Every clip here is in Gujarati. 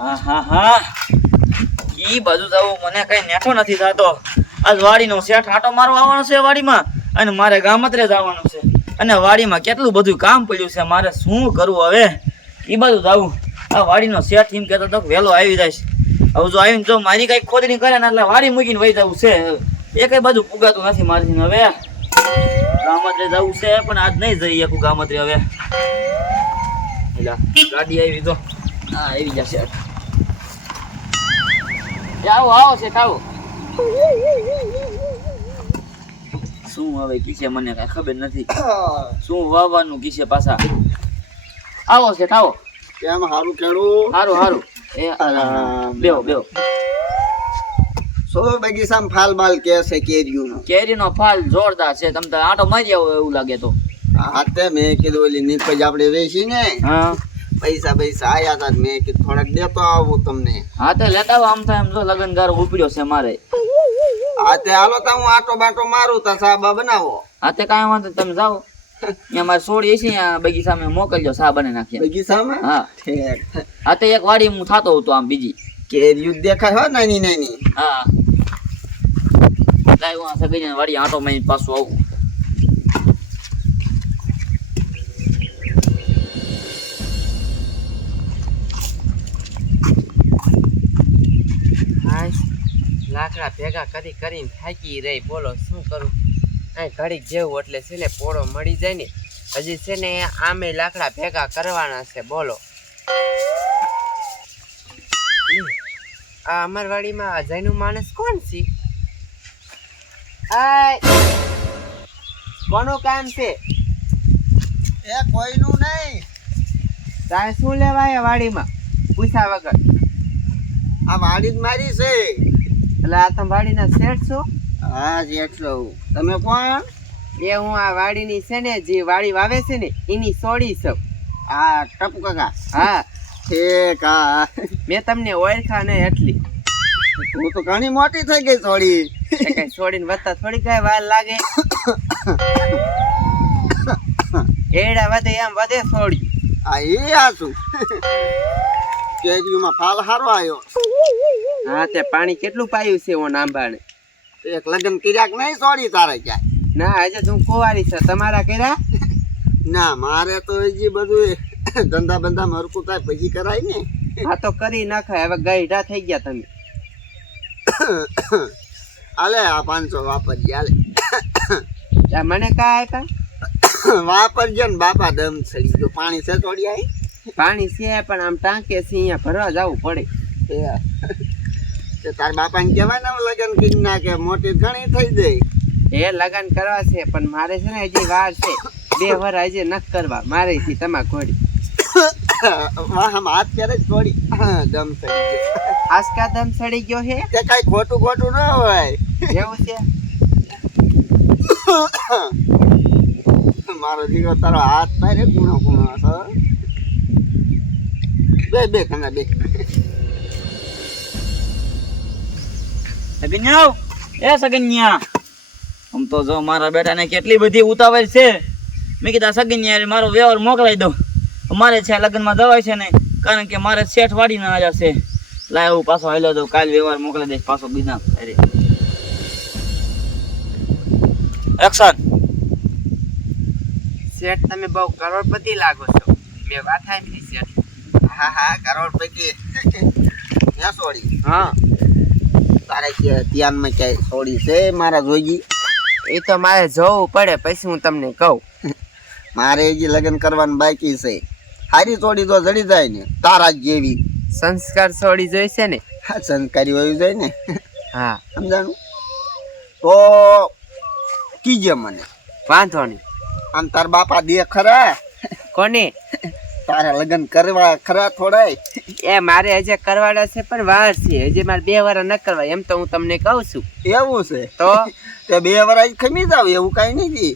હા હા હા ઈ બાજુ જવું મને કઈ નેઠો નથી થતો. આજ વાડીનો શેઠ આટો મારવા આવવાનો છે વાડીમાં, અને મારે ગામત્રે જવાનું છે, અને વાડીમાં કેટલું બધું કામ પડ્યું છે. મારે શું કરવું હવે? ઈ બાજુ જવું. આ વાડીનો શેઠ એમ કહેતો હતો કે વહેલો આવી જાય. હવે જો આવીને જો મારી કઈ ખોદણી કરે ને એટલે વાડી મૂકીને વહી જવું છે. એ કઈ બાજુ પુગાતું નથી મારી. હવે ગામત્રે જવું છે, પણ આજ નહીં જઈ શકું ગામત્રે. હવે ગાડી આવી તો હા આવી જશે. આવો આવો છે આવો. શું હવે કીશે મને કઈ ખબર નથી. શું વાવવાનું કીશે પાછા. આવો છે આવો. કેમ હારું ખેડૂ? હારું હારું. એ બેહો બેહો. સો બગીચામાં ફાલ બાલ કે છે કેરીનો ફાલ જોરદાર છે. તમે તો આંટો મારી આવો એવું લાગે તો. હાતે મેં કીધું ઓલી નીપજ આપણે વેચી ને, હા પૈસા આયા હતા. મેં કીધું થોડાક દેતો આવું તમને. હા તે લેતા આવો. આમ તો એમ જો લગનગારો ઉપડ્યો છે મારે. હા તે હાલો તો હું આટો બાટો મારું તો સાબા બનાવો. હા તે કાંઈ વાંધો તમે જાઓ. અહીંયા મારે છોડી છે બગીચામાં મોકલજો, સા બને નાખીએ બગીચામાં. હા ઠીક. હા તે એક વાડી હું થતો હતો આમ બીજી કેરીયું દેખાય હો નાની નાની. હા લાય હું સગીને વાડી આંટો મારીને પાછું આવું. લાકડા ભેગા કરી કરીને થાકી રહી. બોલો શું કરું? અહીં ઘડીક જેવું એટલે છે ને પોળો મળી જાય ને. હજી છે ને આમે લાકડા ભેગા કરવાના છે. બોલો આ અમાર વાડીમાં અજયનું માણસ કોણ છે? કોનું કામ છે? એ કોઈનું નહીં. તારે શું લેવાય વાડીમાં પૂછા વગર? આ વાડી જ મારી છે. એટલે આ તમે વાડીના શેઠ છો? હા જેટલો. તમે કોણ? એ હું આ વાડીની છે ને જે વાડી વાવે છે ને એની સોડી છું. હા ટપુ કાકા. હા ઠીક. હા મેં તમને ઓળખા નહીં એટલી. હું તો ઘણી મોટી થઈ ગઈ થોડી. કઈ છોડીને વધતા થોડી કઈ વાર લાગે. એડા વધે એમ વધે છોડી. હા એ આશું. કેરીમાં ફાલ હારો આવ્યો. હા તે પાણી કેટલું પાયું છે ઓન આંબાને? એક લગ્ન કર્યા નહીં છોડી તારે ક્યાંય? ના હજે તું કુંવારી છે. તમારા કર્યા? ના મારે તો હજી બધું ધંધા બંધા મરકું થાય પછી કરાય ને. હા તો કરી નાખાય. હવે ગઈઢા થઈ ગયા તમે. હાલે આ 500 વાપરજે. હાલે મને કા આપ્યા? વાપરજે ને બાપા દમ સડી ગયો. પાણી છે થોડી આવી? પાણી છે પણ આમ ટાંકે છે અહીંયા ભરવા જવું પડે. તાર બાપા ને કેવાય ને લગ્ન કરી નાખે. મોટી ઘણી થઈ જાય. એ લગન કરવા છે પણ મારે છે ને હજી વાર છે. 2 વર હજી ન કરવા મારે થી તમાર ઘોડી. વાહ હાથ ક્યારે જ થોડી દમ સડી ગયો. આસકા દમ સડી ગયો હે? તે કઈ ખોટું ખોટું ના હોય. એવું છે? મારો દીકરો તારો હાથ પારે ગુણો ગુણો છે. બે ખાના બે. સગન્યા એ સગન્યા. આમ તો જો મારા બેટાને કેટલી બધી ઉતાવળ છે. મેં કીધા સગન્યા મારો વ્યવહાર મોકલાઈ દઉં. મારે છે લગ્નમાં જવાય છે નહીં, કારણ કે મારે શેઠ વાડીને આવ્યા છે. લાય હું પાછો હાલ્યો દઉં. કાલ વ્યવહાર મોકલાઈ દઈશ પાછો બીજા. અરે એક્શન. શેઠ તમે બહુ કરોડપતિ લાગો છો. મેં વાત સાંભળી શેઠ. હા હા કરોડપતિ. ક્યાં સોડી? હા તારે ધ્યાનમાં ક્યાંય સોડી છે મારા જોઈ? એ તો મારે જોવું પડે પછી હું તમને કહું. મારે હજી લગ્ન કરવાનું બાકી છે. હારી સોડી તો જડી જાય ને તારા જેવી. સંસ્કાર છોડી જોઈશે ને? હા સંસ્કારી હોવી જોઈએ ને. હા સમજાણું? તો કીજે મને. વાંધો નહીં. આમ તાર બાપા દે ખરા? કોને? તારા લગ્ન કરવા ખરા થોડાય? એ મારે હજે કરવાના છે પણ વાર છે. હજી મારે 2 વાર ન કરવા એમ તો હું તમને કહું છું. એવું છે? તો તે 2 વાર જ ખમી જાવ એવું કઈ નથી.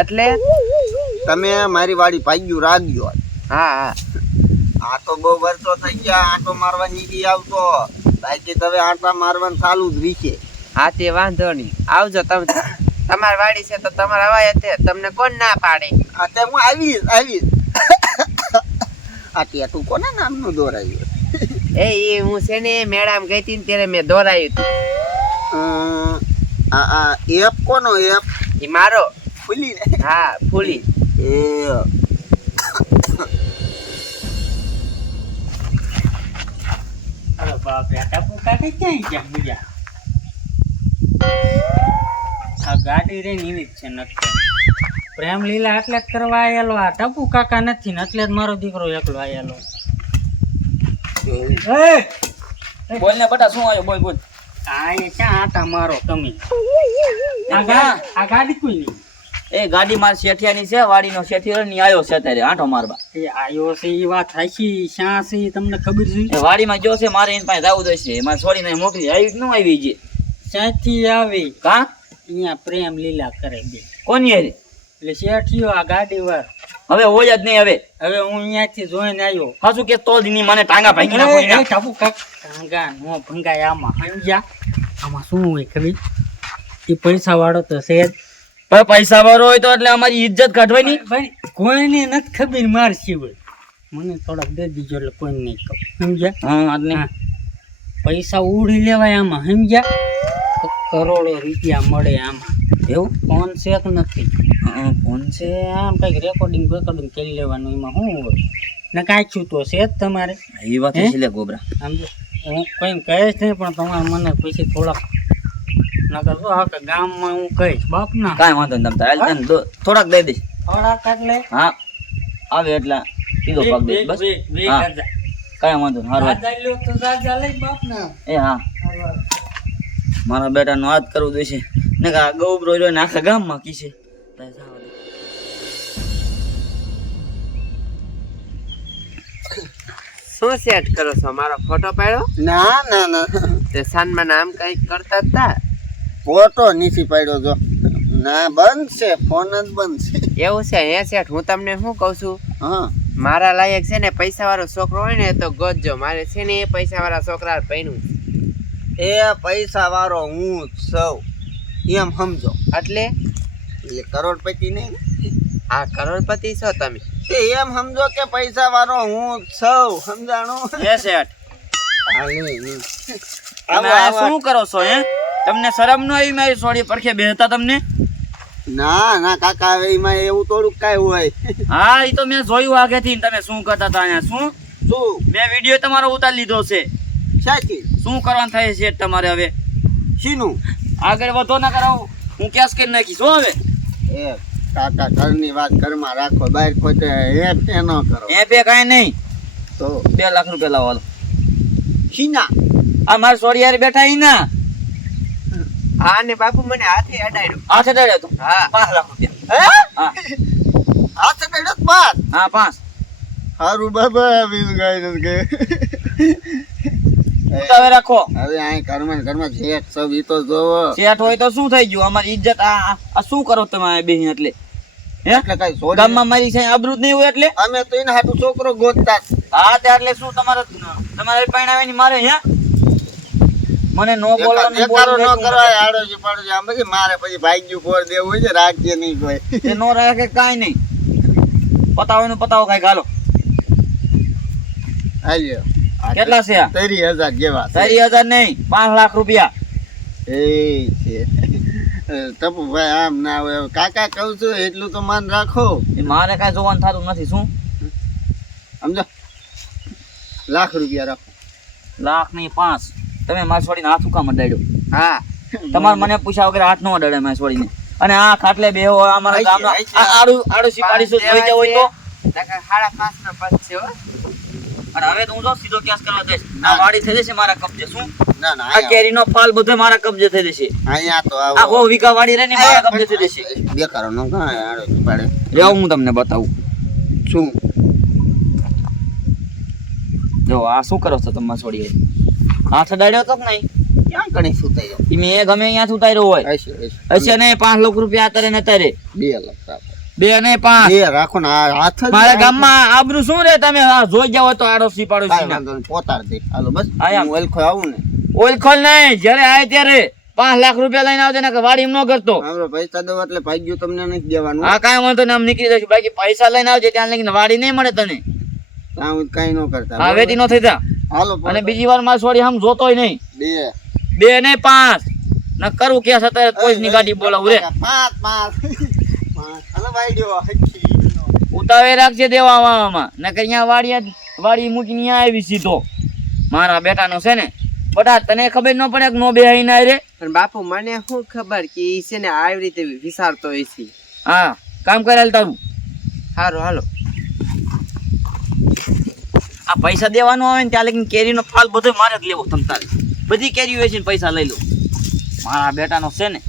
એટલે તમે મારી વાડી પાગ્યું રાખજો. હા હા આ તો બહુ વર્ષો થઈ ગયા આંટો મારવા નીકળી આવતો. બાકી તમે આંટા મારવાનું ચાલુ જ રીખે. હા તે વાંધો નહીં. આવજો તમે. તમારી વાડી છે તો તમારે અવાય તે તમને કોણ ના પાડે? આ તે હું આવીશ. આ ટેટુ કોના નામનું દોરાયું? એ હું છે ને મેળામાં ગઈ હતી ને ત્યારે મેં દોરાયું હતું. આ એપ કોનો એપ એ મારો. ફૂલી ને હા ફૂલી. એ અરે બાપ રે, ટપુ કાકા ક્યાંય ગયા બીજા? આ ગાડી રહીને એવી જ છે નક્કી. પ્રેમ લીલા એટલે જ કરવા આયેલો, આ ટપુ કાકા નથી ને એટલે જ મારો દીકરો એકલો આયેલો. બોલ ને બટા, શું આવ્યો? બોલ બોલ. આ એ ક્યાં આટા મારો તમે? આ ગાડી કોઈ નહીં. એ ગાડી માર શેઠિયાની છે, વાડીનો શેઠિયો ની આવ્યો છે અત્યારે આંટો મારવા. એ આયો છે એ વાત સાચી, શ્યાં છે ઈ તમને ખબર છે? એ વાડીમાં ગયો છે, મારે એની પાસે જવું જોઈશે. મારે છોડીને મોકલી આવી કે ન આવી છે? ક્યાંથી આવે? કા અહીંયા પ્રેમ લીલા કરે બે. કોની હારી? એટલે શેઠિયો આ ગાડી વાર. હવે હોય જ નહીં. હવે હવે હું અહીંયાથી જોઈને આવ્યો. હાસુ કે તો દીની મને ટાંગા ભાંગી નાખો એ એના. ટપુ કાકા નો ભંગાય આમાં સમજ્યા? આમાં શું હોય ખબર? એ પૈસા વાળો તો છે જ. પણ પૈસા વાળો હોય તો એટલે અમારી ઇજ્જત કાઢવાની. ભાઈ કોઈને નથી ખબર માર સિવાય. મને થોડાક દે દીજો એટલે કોઈને નહીં કહું સમજ્યા? હા આટલે હા. પૈસા ઉડી લેવાય આમાં સમજ્યા? કરોડો રૂપિયા મળે આમાં. એવું ફોન છે કે નથી? ફોન છે? આમ કઈક રેકોર્ડિંગ કરી લેવાનું, એમાં શું હોય ને? કાંઈ છું તો છે જ તમારે. એ વાત હે? છે લે ગોબરા. સમજો હું કઈ કહીશ નહીં, પણ તમારે મને પછી થોડાક નકર તો આ ગામમાં હું કહીશ બાપ ના. કાંઈ વાંધો નહીં. તમે હાલ તને થોડાક દઈ દઈશ. થોડાક એટલે હા આવે એટલે કીધો પાક દઈશ બસ. હા. કાંઈ વાંધો નહીં. હારું એ હા, મારા બેટાનો હાથ કરવું જોઈશે ને કે આ ગોબરો રહ્યો ને આખા ગામમાં કી છે. શું સેટ કરો છો? મારો ફોટો પાડ્યો? ના ના ના તે સાનમાં નામ કઈક કરતા હતા. ફોટો નીચે પાડ્યો જો. ના બંધ છે, ફોન જ બંધ છે. એવું છે? હે શેઠ, હું તમને શું કહું છું, હા મારા લાયક છે ને પૈસા વાળો છોકરો હોય ને તો ગોતજો. મારે છે ને એ પૈસા વાળા છોકરા પૈણું. એ પૈસા વાળો હું જ સૌ એમ સમજો. એટલે એ કરોડપતિ નહીં આ કરોડપતિ છો તમે? તે એમ સમજો કે પૈસા વાળો હું જ સૌ સમજાણું. એ શેઠ, હા, નહીં. તમે આ શું કરો છો? હે તમને શરમ ન આવી મારી સોડી પડખે બેહતા તમને? ના ના કાકા હવે એમાં એવું થોડુંક કાંઈ હોય. હા એ તો મેં જોયું આગેથી ને તમે શું કરતા હતા અહીંયા. શું શું મેં વિડીયો તમારો ઉતારી લીધો છે. સાચી શું કરવાનું થાય છે તમારે હવે? શીનું આગળ વધો ના કરાવો, હું કેસ કરી નાખીશ હો હવે. એ કાકા ઘરની વાત ઘરમાં રાખો, બહાર ખોટે એ ન કરો એ પે કાંઈ નહીં. તો 2 લાખ રૂપિયા લાવો હાલો. શીના આ મારા સોડી યાર બેઠા ઈ ના હા ને બાપુ મને હાથે અડાડ્યો. હાથે ડળ્યો તો. હા 5 લાખ રૂપિયા. હે હા આ તો કઈ બાત હા 5. હારું બાબા આવી ગઈ કે હવે રાખો. હવે આ ઘરમાં જેટ સબ ઈ તો જોવો. શેઠ હોય તો શું થઈ ગયું? અમારી ઇજ્જત આ શું કરો તમે આ બેહીને? એટલે હે એટલે કઈ સોડી ગામમાં મારી છે આબરૂ જ નહીં હોય એટલે? અમે તો એને હાટુ છોકરો ગોતતા જ. હા તે એટલે શું તમારે પરણાવેની મારે હે? મને નો બોલવાનું એકારો ન બોલવાનું કરાય આડોજી પાડોજી આમ પછી મારે પછી ભાગ્યું ફોડ દેવું હોય છે, રાખજે નહીં કોઈ. એ નો રાખે કાંઈ નહીં. પતાવો પતાવો કાંઈ હાલો. હાલ્યો કેટલા છે આ? 30,000 જેવા છે. 4,000 નહીં, 5 લાખ રૂપિયા. એ છે ટપુ ભાઈ આમ ના હોય. કાકા કહું છું એટલું તો માન રાખો. એ મારે કાંઈ જોવાનું થતું નથી. શું સમજો લાખ રૂપિયા રાખો. લાખ નહીં 5. તમે મારી છોડીને હાથ ઉકા મંડાડ્યો. હા તમારે મને પૂછ્યા વગર હાથ ન અડાડે મારી છોડીને. અને આ ખાટલે બેહો અમારા ગામના આડું સીપાડીશું જોઈ જવું હોય તો. નકર 5.5 નો પદ છે હો. અને હવે તો હું જો સીધો કેસ કરવા જઈશ. આ વાડી થઈ જશે મારા કબજે. શું ના ના આ કેરીનો ફાલ બધો મારા કબજે થઈ જશે. અહીંયા તો આ આવો 100 વીઘા વાડી રહે ને મારા કબજે થઈ જશે. બેકારો નો કાંઈ આડોજી પાડે. જો હું તમને બતાવું. શું જો આ શું કરો છો તમે છોડી? હાથ અડાડ્યો તો કે નહીં? ક્યાં કણી સુતાઈ જાવ. એ મેં ગમે અહીંયા ઉતાર્યો હોય. હશે નહીં 5 લાખ રૂપિયા અત્યારે ને અત્યારે. 2 લાખ રાખો. 2 નહીં 5. બે રાખો ને આ હાથ જ મારા ગામમાં આબરૂ શું રે? તમે આ જોઈ જાવ તો આડો સીપાડો કાંઈ સીના. વાંધો નહીં, પોતાડ દે. હાલો બસ આયા. હું ઓલખો આવું ને ઓઇલ ખોલ નહીં, જ્યારે આય ત્યારે 5 લાખ રૂપિયા લઈને આવજે ને કે વાડી એમ ન કરતો. આપણે પૈસા દો એટલે ભાગ્યું તમને નથી દેવાનું. હા કાંઈ વાંધો નહીં, આમ નીકળી જશું. બાકી પૈસા લઈને આવજે ત્યાં લઈને વાડી નહીં મળે તને. કાંઈ ન કરતા. હા વેતી નો થઈ જા. હાલો અને બીજી વાર મારી સોડી આમ જોતોય નહીં. 2 2 નહીં 5 ન કરું કેસ અત્યારે પોલીસની ગાડી બોલાવું રે. 5 હાલો ભાઈ જો ઉતાવે રાખજે દેવા આવવામાં નકર અહીંયા વાડી મૂકીને અહીંયા આવી સીધો. મારા બેટાનો છે ને બટા તને ખબર ન પડે કે નો બેહાઈ ના રે. પણ બાપુ મને શું ખબર કે ઈ છે ને આવી રીતે વિચારતો હોય છે. હા કામ કરેલ તારું. સારું હાલો. આ પૈસા દેવાનો આવે ને ત્યાં લગીને કેરીનો ફાલ બધો મારે જ લેવો તમ તારે. બધી કેરી વેચીને પૈસા લઈ લો. મારા બેટાનો છે ને